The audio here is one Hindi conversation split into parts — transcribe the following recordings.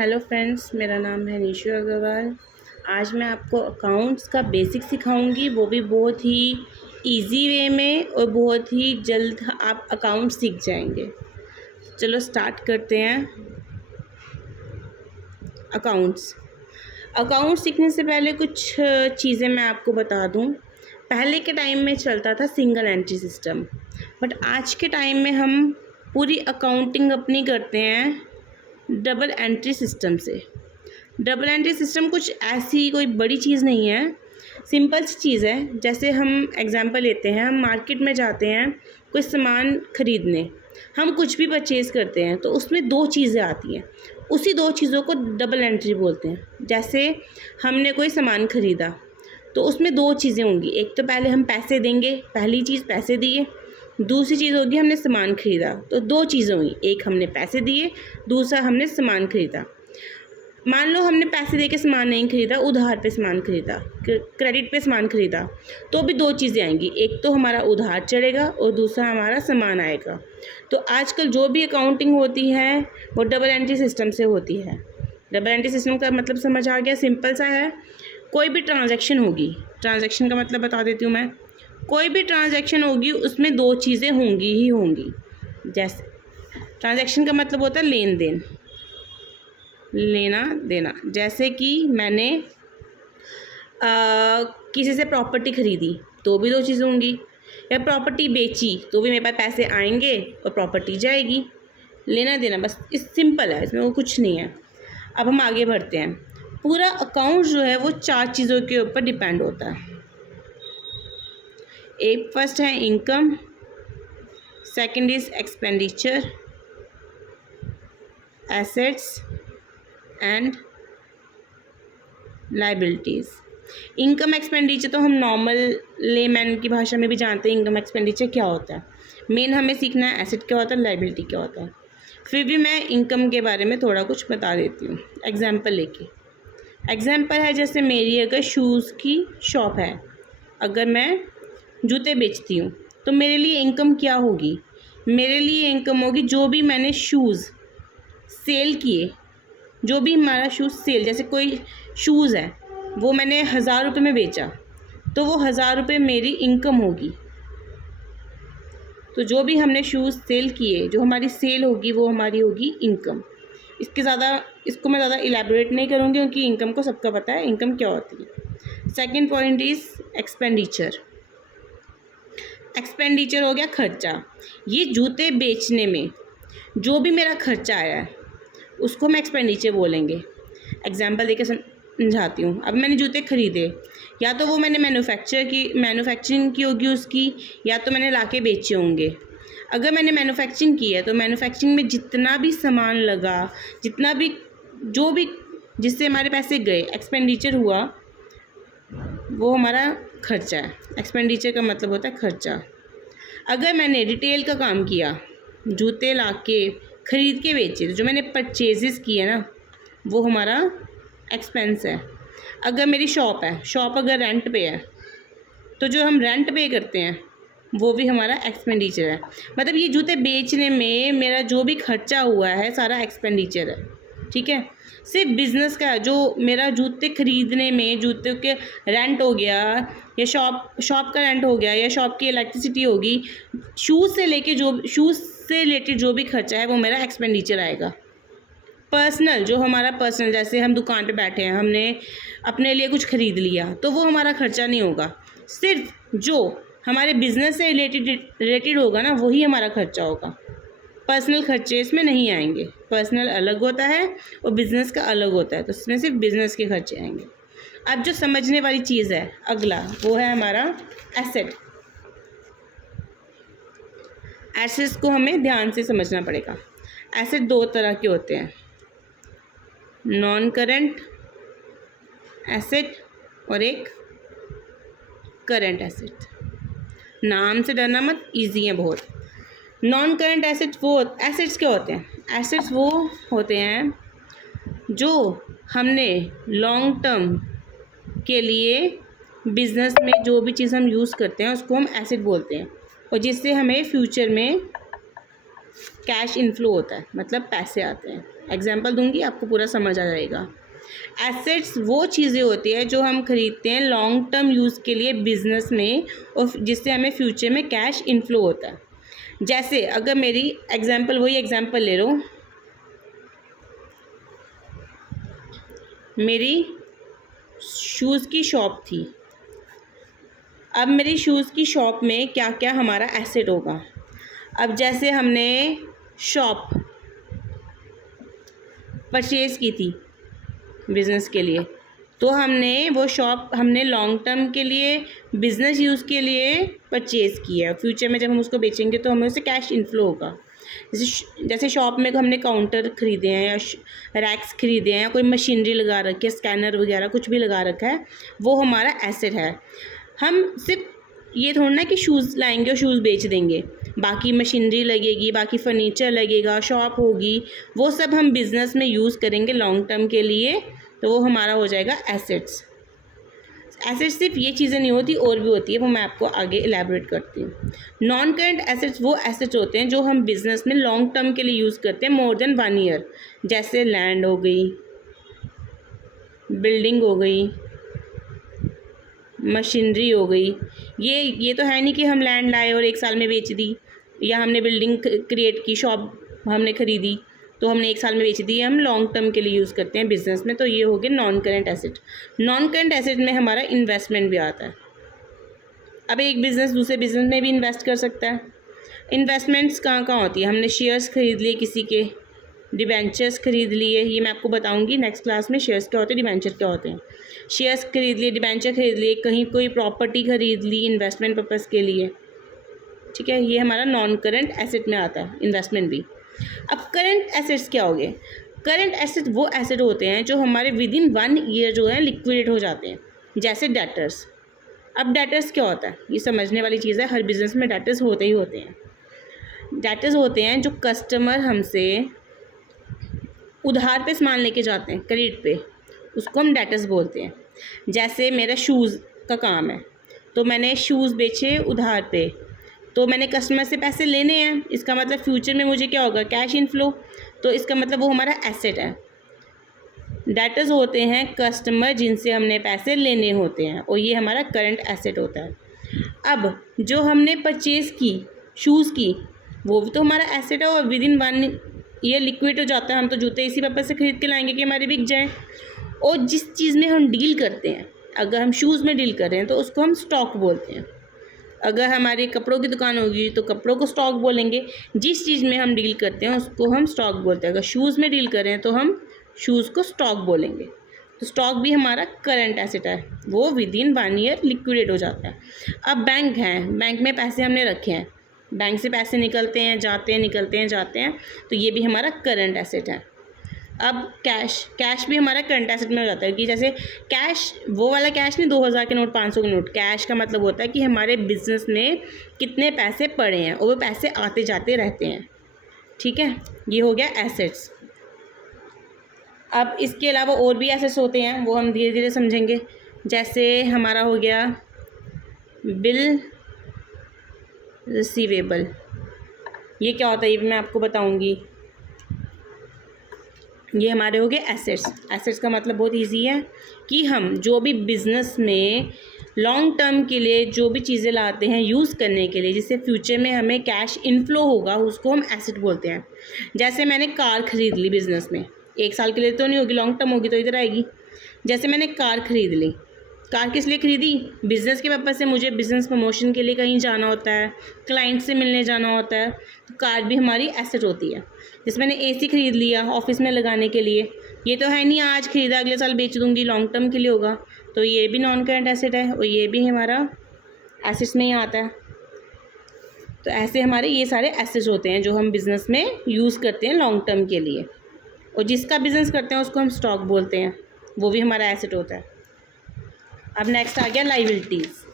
हेलो फ्रेंड्स, मेरा नाम है निशु अग्रवाल। आज मैं आपको अकाउंट्स का बेसिक सिखाऊंगी, वो भी बहुत ही इजी वे में और बहुत ही जल्द आप अकाउंट सीख जाएंगे। चलो स्टार्ट करते हैं। अकाउंट्स सीखने से पहले कुछ चीज़ें मैं आपको बता दूं। पहले के टाइम में चलता था सिंगल एंट्री सिस्टम, बट आज के टाइम में हम पूरी अकाउंटिंग अपनी करते हैं डबल एंट्री सिस्टम से। डबल एंट्री सिस्टम कुछ ऐसी कोई बड़ी चीज़ नहीं है, सिंपल सी चीज़ है। जैसे हम एग्जांपल लेते हैं, हम मार्केट में जाते हैं कोई सामान ख़रीदने, हम कुछ भी परचेज़ करते हैं तो उसमें दो चीज़ें आती हैं, उसी दो चीज़ों को डबल एंट्री बोलते हैं। जैसे हमने कोई सामान ख़रीदा तो उसमें दो चीज़ें होंगी, एक तो पहले हम पैसे देंगे, पहली चीज़ पैसे दिए, दूसरी चीज़ होगी हमने सामान ख़रीदा। तो दो चीज़ें हुई, एक हमने पैसे दिए, दूसरा हमने सामान ख़रीदा। मान लो हमने पैसे दे के सामान नहीं ख़रीदा, उधार पे सामान ख़रीदा, क्रेडिट पे सामान ख़रीदा, तो भी दो चीज़ें आएंगी, एक तो हमारा उधार चढ़ेगा और दूसरा हमारा सामान आएगा। तो आजकल जो भी अकाउंटिंग होती है वो डबल एंट्री सिस्टम से होती है। डबल एंट्री सिस्टम का मतलब समझ आ गया, सिंपल सा है। कोई भी ट्रांजैक्शन होगी, ट्रांजैक्शन का मतलब बता देती हूँ मैं। कोई भी ट्रांजैक्शन होगी उसमें दो चीज़ें होंगी ही होंगी। जैसे ट्रांजैक्शन का मतलब होता है लेन देन, लेना देना। जैसे कि मैंने किसी से प्रॉपर्टी ख़रीदी तो भी दो चीज़ें होंगी, या प्रॉपर्टी बेची तो भी मेरे पास पैसे आएंगे और प्रॉपर्टी जाएगी। लेना देना बस इस सिंपल है, इसमें वो कुछ नहीं है। अब हम आगे बढ़ते हैं। पूरा अकाउंट जो है वो चार चीज़ों के ऊपर डिपेंड होता है। एक फर्स्ट है income, second is expenditure, assets and liabilities. Income expenditure तो हम नॉर्मल लेमैन की भाषा में भी जानते हैं इनकम एक्सपेंडिचर क्या होता है। मेन हमें सीखना है एसेट क्या होता है, लाइबिलिटी क्या होता है। फिर भी मैं इनकम के बारे में थोड़ा कुछ बता देती हूँ एग्जाम्पल लेके। एग्जाम्पल है, जैसे मेरी अगर शूज़ की शॉप है, अगर मैं जूते बेचती हूँ तो मेरे लिए इनकम क्या होगी? मेरे लिए इनकम होगी जो भी मैंने शूज़ सेल किए, जो भी हमारा शूज़ सेल, जैसे कोई शूज़ है वो मैंने 1000 रुपये में बेचा तो वो 1000 रुपये मेरी इनकम होगी। तो जो भी हमने शूज़ सेल किए, जो हमारी सेल होगी वो हमारी होगी इनकम। इसको मैं ज़्यादा इलेबोरेट नहीं करूँगी क्योंकि इनकम को सबका पता है इनकम क्या होती है। Second point is expenditure. Expenditure हो गया खर्चा। ये जूते बेचने में जो भी मेरा खर्चा आया है उसको हम एक्सपेंडिचर बोलेंगे। एग्जाम्पल देके समझाती हूँ। अब मैंने जूते ख़रीदे, या तो वो मैंने मैन्युफैक्चरिंग की होगी उसकी, या तो मैंने लाके बेचे होंगे। अगर मैंने मैन्युफैक्चरिंग की है तो मैन्युफैक्चरिंग में जितना भी सामान लगा, जितना भी जो भी जिससे हमारे पैसे गए, एक्सपेंडिचर हुआ, वो हमारा खर्चा है। एक्सपेंडिचर का मतलब होता है खर्चा। अगर मैंने रिटेल का काम किया, जूते लाके ख़रीद के बेचे, तो जो मैंने परचेजेस किए ना वो हमारा एक्सपेंस है। अगर मेरी शॉप है, शॉप अगर रेंट पे है तो जो हम रेंट पे करते हैं वो भी हमारा एक्सपेंडिचर है। मतलब ये जूते बेचने में मेरा जो भी खर्चा हुआ है सारा एक्सपेंडिचर है, ठीक है। सिर्फ बिज़नेस का जो मेरा जूते ख़रीदने में जूते के रेंट हो गया, या शॉप का रेंट हो गया, या शॉप की इलेक्ट्रिसिटी होगी, शूज़ से रिलेटेड जो भी खर्चा है वो मेरा एक्सपेंडिचर आएगा। पर्सनल, जो हमारा पर्सनल, जैसे हम दुकान पे बैठे हैं, हमने अपने लिए कुछ ख़रीद लिया तो वो हमारा खर्चा नहीं होगा। सिर्फ जो हमारे बिज़नेस से रिलेटेड होगा ना वही हमारा खर्चा होगा। पर्सनल खर्चे इसमें नहीं आएंगे। पर्सनल अलग होता है और बिज़नेस का अलग होता है, तो इसमें सिर्फ बिज़नेस के खर्चे आएंगे। अब जो समझने वाली चीज़ है अगला, वो है हमारा एसेट। एसेट्स को हमें ध्यान से समझना पड़ेगा। एसेट दो तरह के होते हैं, नॉन करेंट एसेट और एक करेंट एसेट। नाम से डरना मत, इजी है बहुत। नॉन करेंट एसेट्स क्या होते हैं? एसेट्स वो होते हैं जो हमने लॉन्ग टर्म के लिए बिज़नेस में जो भी चीज़ हम यूज़ करते हैं उसको हम एसेट बोलते हैं, और जिससे हमें फ्यूचर में कैश इनफ्लो होता है, मतलब पैसे आते हैं। एग्जांपल दूंगी, आपको पूरा समझ आ जाएगा। एसेट्स वो चीज़ें होती है जो हम खरीदते हैं लॉन्ग टर्म यूज़ के लिए बिजनेस में, और जिससे हमें फ्यूचर में कैश इनफ्लो होता है। जैसे अगर मेरी एग्जांपल, वही एग्जांपल ले लो, मेरी शूज़ की शॉप थी। अब मेरी शूज़ की शॉप में क्या क्या हमारा एसेट होगा। अब जैसे हमने शॉप परचेज़ की थी बिज़नेस के लिए, तो हमने वो शॉप हमने लॉन्ग टर्म के लिए बिज़नेस यूज़ के लिए परचेज़ की है। फ्यूचर में जब हम उसको बेचेंगे तो हमें उससे कैश इनफ्लो होगा। जैसे शॉप में हमने काउंटर ख़रीदे हैं या रैक्स ख़रीदे हैं या कोई मशीनरी लगा रखी है, स्कैनर वगैरह कुछ भी लगा रखा है, वो हमारा एसेट है। हम सिर्फ ये थोड़ा ना कि शूज़ लाएंगे और शूज़ बेच देंगे, बाकी मशीनरी लगेगी, बाकी फ़र्नीचर लगेगा, शॉप होगी, वो सब हम बिज़नेस में यूज़ करेंगे लॉन्ग टर्म के लिए, तो वो हमारा हो जाएगा एसेट्स। एसेट्स सिर्फ ये चीज़ें नहीं होती, और भी होती है, वो मैं आपको आगे इलेबोरेट करती हूँ। नॉन करेंट एसेट्स वो एसेट्स होते हैं जो हम बिज़नेस में लॉन्ग टर्म के लिए यूज़ करते हैं, मोर देन 1 ईयर। जैसे लैंड हो गई, बिल्डिंग हो गई, मशीनरी हो गई। ये तो है नहीं कि हम लैंड लाए और 1 साल में बेच दी, या हमने बिल्डिंग क्रिएट की, शॉप हमने ख़रीदी तो हमने 1 साल में बेच दी, हम लॉन्ग टर्म के लिए यूज़ करते हैं बिज़नेस में, तो ये हो गया non current asset. Non current asset में हमारा इन्वेस्टमेंट भी आता है। अब एक बिज़नेस दूसरे बिज़नेस में भी इन्वेस्ट कर सकता है। इन्वेस्टमेंट्स कहाँ कहाँ होती है, हमने शेयर्स खरीद लिए किसी के, डिबेंचर्स खरीद लिए, ये मैं आपको बताऊंगी नेक्स्ट क्लास में शेयर्स क्या होते हैं, डिबेंचर क्या होते हैं। शेयर्स खरीद लिए, डिबेंचर खरीद लिए, कहीं कोई प्रॉपर्टी खरीद ली इन्वेस्टमेंट पर्पज़ के लिए, ठीक है, ये हमारा नॉन करेंट एसेट में आता है, इन्वेस्टमेंट भी। अब करंट एसेट्स क्या हो गए। करंट एसेट वो एसेट होते हैं जो हमारे विद इन 1 ईयर जो है लिक्विडेट हो जाते हैं, जैसे डेटर्स। अब डेटर्स क्या होता है, ये समझने वाली चीज़ है, हर बिज़नेस में डेटर्स होते ही होते हैं। डेटर्स होते हैं जो कस्टमर हमसे उधार पे सामान लेके जाते हैं, क्रेडिट पे, उसको हम डेटर्स बोलते हैं। जैसे मेरा शूज़ का काम है, तो मैंने शूज़ बेचे उधार पे, तो मैंने कस्टमर से पैसे लेने हैं, इसका मतलब फ्यूचर में मुझे क्या होगा, कैश इनफ्लो, तो इसका मतलब वो हमारा एसेट है। डेटर्स होते हैं कस्टमर जिनसे हमने पैसे लेने होते हैं, और ये हमारा करंट एसेट होता है। अब जो हमने परचेज़ की शूज़ की, वो भी तो हमारा एसेट है, और विद इन 1 ईयर लिक्विड हो जाता है। हम तो जूते इसी पर्पज़ से ख़रीद के लाएंगे कि हमारे बिक जाएँ। और जिस चीज़ में हम डील करते हैं, अगर हम शूज़ में डील कर रहे हैं तो उसको हम स्टॉक बोलते हैं। अगर हमारी कपड़ों की दुकान होगी तो कपड़ों को स्टॉक बोलेंगे। जिस चीज़ में हम डील करते हैं उसको हम स्टॉक बोलते हैं। अगर शूज़ में डील कर रहे हैं तो हम शूज़ को स्टॉक बोलेंगे। तो स्टॉक भी हमारा करंट एसेट है, वो विद इन 1 ईयर लिक्विडेट हो जाता है। अब बैंक हैं, बैंक में पैसे हमने रखे हैं, बैंक से पैसे निकलते हैं जाते हैं, निकलते हैं जाते हैं, तो ये भी हमारा करंट एसेट है। अब कैश भी हमारा करंट एसेट में हो जाता है, कि जैसे कैश वो वाला कैश नहीं 2000 के नोट, 500 के नोट। कैश का मतलब होता है कि हमारे बिजनेस में कितने पैसे पड़े हैं और वो पैसे आते जाते रहते हैं, ठीक है, ये हो गया एसेट्स। अब इसके अलावा और भी एसेट्स होते हैं, वो हम धीरे धीरे समझेंगे। जैसे हमारा हो गया बिल रिसीवेबल, ये क्या होता है ये मैं आपको बताऊंगी। ये हमारे हो गए एसेट्स। एसेट्स का मतलब बहुत इजी है कि हम जो भी बिज़नेस में लॉन्ग टर्म के लिए जो भी चीज़ें लाते हैं यूज़ करने के लिए, जिससे फ्यूचर में हमें कैश इनफ्लो होगा, उसको हम एसेट बोलते हैं। जैसे मैंने कार ख़रीद ली बिज़नेस में, 1 साल के लिए तो नहीं होगी, लॉन्ग टर्म होगी तो इधर आएगी। जैसे मैंने कार ख़रीद ली, कार किस लिए ख़रीदी, बिज़नेस के पर्पज़ से, मुझे बिज़नेस प्रमोशन के लिए कहीं जाना होता है, क्लाइंट से मिलने जाना होता है, तो कार भी हमारी एसेट होती है। जैसे मैंने एसी ख़रीद लिया ऑफिस में लगाने के लिए, ये तो है नहीं आज ख़रीदा अगले साल बेच दूँगी, लॉन्ग टर्म के लिए होगा, तो ये भी नॉन करंट एसेट है, और ये भी हमारा एसेट्स में ही आता है। तो ऐसे हमारे ये सारे एसेट्स होते हैं जो हम बिज़नेस में यूज़ करते हैं लॉन्ग टर्म के लिए, और जिसका बिज़नेस करते हैं उसको हम स्टॉक बोलते हैं, वो भी हमारा एसेट होता है। अब नेक्स्ट आ गया लाइबिलिटीज़।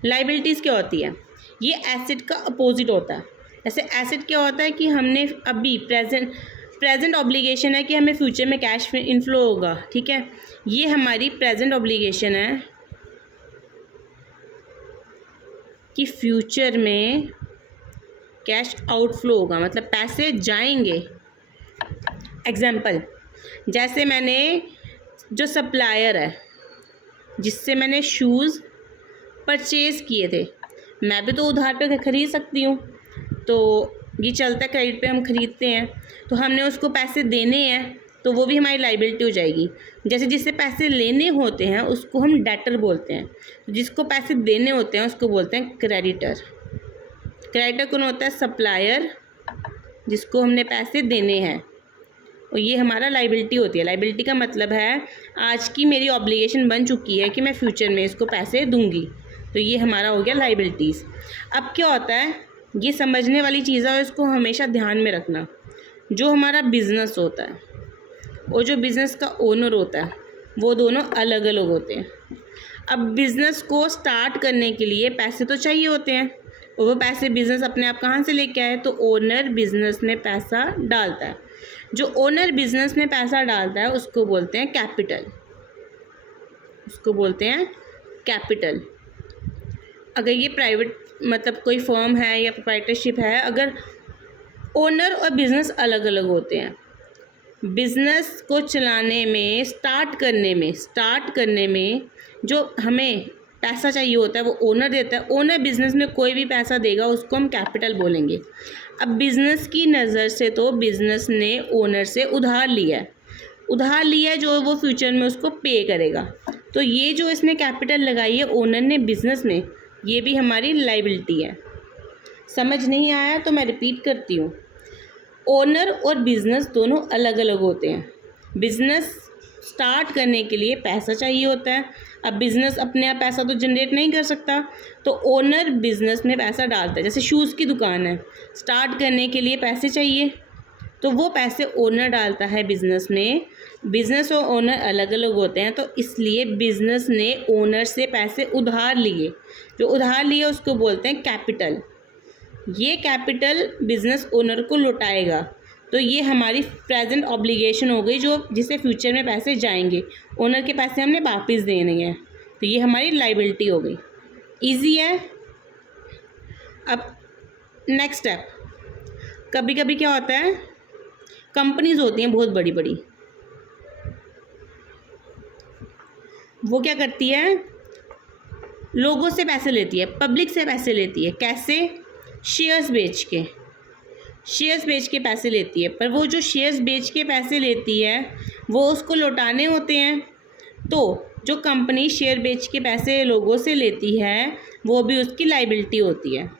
लाइबिलिटीज़ क्या होती है, ये एसेट का अपोजिट होता है। जैसे एसेट क्या होता है कि हमने अभी प्रेजेंट ऑब्लिगेशन है कि हमें फ्यूचर में कैश इनफ्लो होगा, ठीक है, ये हमारी प्रेजेंट ऑब्लिगेशन है, कि फ्यूचर में कैश आउटफ्लो होगा, मतलब पैसे जाएंगे। एग्जाम्पल, जैसे मैंने जो सप्लायर है जिससे मैंने शूज़ परचेज़ किए थे, मैं भी तो उधार पे ख़रीद सकती हूँ। तो ये चलता है, क्रेडिट पे हम ख़रीदते हैं, तो हमने उसको पैसे देने हैं, तो वो भी हमारी लाइबिलिटी हो जाएगी। जैसे जिससे पैसे लेने होते हैं उसको हम डेटर बोलते हैं, जिसको पैसे देने होते हैं उसको बोलते हैं क्रेडिटर। क्रेडिटर कौन होता है? सप्लायर, जिसको हमने पैसे देने हैं, और ये हमारा लाइबिलिटी होती है। लाइबिलिटी का मतलब है आज की मेरी ऑब्लिगेशन बन चुकी है कि मैं फ्यूचर में इसको पैसे दूंगी, तो ये हमारा हो गया लाइबिलिटीज़। अब क्या होता है, ये समझने वाली चीज़ है और इसको हमेशा ध्यान में रखना। जो हमारा बिज़नेस होता है और जो बिज़नेस का ओनर होता है वो दोनों अलग अलग होते हैं। अब बिज़नेस को स्टार्ट करने के लिए पैसे तो चाहिए होते हैं, और वो पैसे बिज़नेस अपने आप कहाँ से लेके आए? तो ओनर बिज़नेस में पैसा डालता है। जो ओनर बिज़नेस में पैसा डालता है उसको बोलते हैं कैपिटल, उसको बोलते हैं कैपिटल। अगर ये प्राइवेट मतलब कोई फर्म है या प्रोप्राइटरशिप है, अगर ओनर और बिज़नेस अलग अलग होते हैं, बिज़नेस को चलाने में, स्टार्ट करने में जो हमें पैसा चाहिए होता है वो ओनर देता है। ओनर बिज़नेस में कोई भी पैसा देगा उसको हम कैपिटल बोलेंगे। अब बिज़नेस की नज़र से तो बिज़नेस ने ओनर से उधार लिया है जो वो फ्यूचर में उसको पे करेगा। तो ये जो इसने कैपिटल लगाई है ओनर ने बिज़नेस में, ये भी हमारी लाइबिलिटी है। समझ नहीं आया तो मैं रिपीट करती हूँ। ओनर और बिज़नेस दोनों अलग अलग होते हैं। बिज़नेस स्टार्ट करने के लिए पैसा चाहिए होता है। अब बिज़नेस अपने आप पैसा तो जनरेट नहीं कर सकता, तो ओनर बिज़नेस में पैसा डालता है। जैसे शूज़ की दुकान है, स्टार्ट करने के लिए पैसे चाहिए, तो वो पैसे ओनर डालता है बिज़नेस में। बिज़नेस और ओनर अलग अलग होते हैं, तो इसलिए बिज़नेस ने ओनर से पैसे उधार लिए। जो उधार लिए उसको बोलते हैं कैपिटल। ये कैपिटल बिज़नेस ओनर को लौटाएगा, तो ये हमारी प्रेजेंट ऑब्लिगेशन हो गई, जो जिससे फ्यूचर में पैसे जाएंगे। ओनर के पैसे हमने वापस देने हैं, तो ये हमारी लाइबिलिटी हो गई। इजी है। अब नेक्स्ट स्टेप, कभी कभी क्या होता है, कंपनीज होती हैं बहुत बड़ी बड़ी, वो क्या करती है, लोगों से पैसे लेती है, पब्लिक से पैसे लेती है। कैसे? शेयर्स बेच के पैसे लेती है। पर वो जो शेयर्स बेच के पैसे लेती है वो उसको लौटाने होते हैं। तो जो कंपनी शेयर बेच के पैसे लोगों से लेती है वो भी उसकी लाइबिलिटी होती है।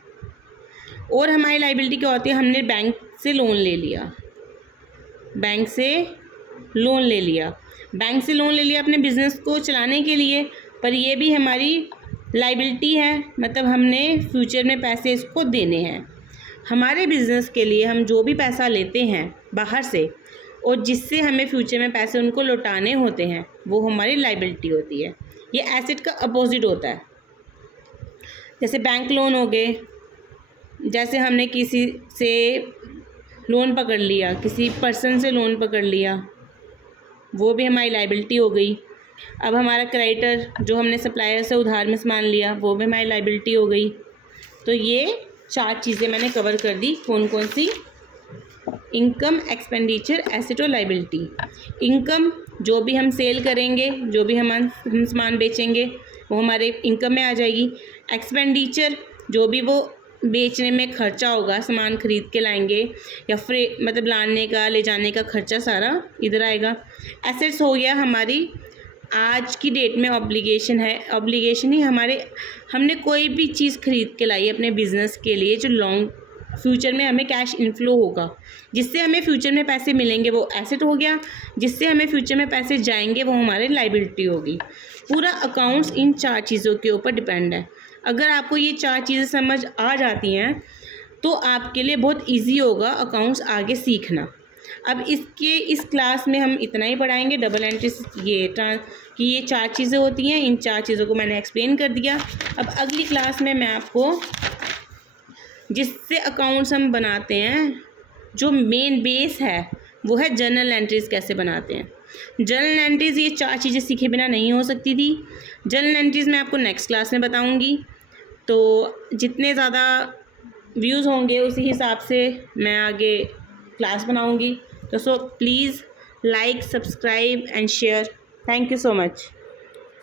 और हमारी लाइबिलिटी क्या होती है, हमने बैंक से लोन ले लिया अपने बिज़नेस को चलाने के लिए, पर ये भी हमारी लाइबिलिटी है, मतलब हमने फ्यूचर में पैसे इसको देने हैं। हमारे बिज़नेस के लिए हम जो भी पैसा लेते हैं बाहर से और जिससे हमें फ्यूचर में पैसे उनको लौटाने होते हैं, वो हमारी लाइबिलिटी होती है। ये एसेट का अपोजिट होता है। जैसे बैंक लोन हो गए, जैसे हमने किसी से लोन पकड़ लिया, किसी पर्सन से लोन पकड़ लिया, वो भी हमारी लाइबिलिटी हो गई। अब हमारा क्रेडिटर, जो हमने सप्लायर से उधार में सामान लिया, वो भी हमारी लाइबिलिटी हो गई। तो ये 4 चीज़ें मैंने कवर कर दी। कौन कौन सी? इनकम, एक्सपेंडिचर, एसेट और लाइबिलिटी। इनकम, जो भी हम सेल करेंगे, जो भी हम सामान बेचेंगे वो हमारे इनकम में आ जाएगी। एक्सपेंडिचर, जो भी वो बेचने में खर्चा होगा, सामान खरीद के लाएंगे या मतलब लाने का, ले जाने का खर्चा सारा इधर आएगा। एसेट्स हो गया हमारी आज की डेट में ऑब्लिगेशन है, ऑब्लिगेशन ही हमने कोई भी चीज़ खरीद के लाई अपने बिज़नेस के लिए, जो लॉन्ग फ्यूचर में हमें कैश इनफ्लो होगा, जिससे हमें फ्यूचर में पैसे मिलेंगे, वो एसेट हो गया। जिससे हमें फ्यूचर में पैसे जाएंगे वो हमारी लाइबिलिटी होगी। पूरा अकाउंट्स इन 4 चीज़ों के ऊपर डिपेंड है। अगर आपको ये 4 चीज़ें समझ आ जाती हैं तो आपके लिए बहुत ईजी होगा अकाउंट्स आगे सीखना। अब इस क्लास में हम इतना ही पढ़ाएंगे। डबल एंट्रीज कि ये 4 चीज़ें होती हैं, इन 4 चीज़ों को मैंने एक्सप्लेन कर दिया। अब अगली क्लास में मैं आपको जिससे अकाउंट्स हम बनाते हैं, जो मेन बेस है वो है जर्नल एंट्रीज़ कैसे बनाते हैं। जर्नल एंट्रीज़ ये 4 चीज़ें सीखे बिना नहीं हो सकती थी। जर्नल एंट्रीज़ मैं आपको नेक्स्ट क्लास में बताऊँगी। तो जितने ज़्यादा व्यूज़ होंगे उसी हिसाब से मैं आगे क्लास बनाऊँगी। तो so please like, subscribe and share. Thank you so much.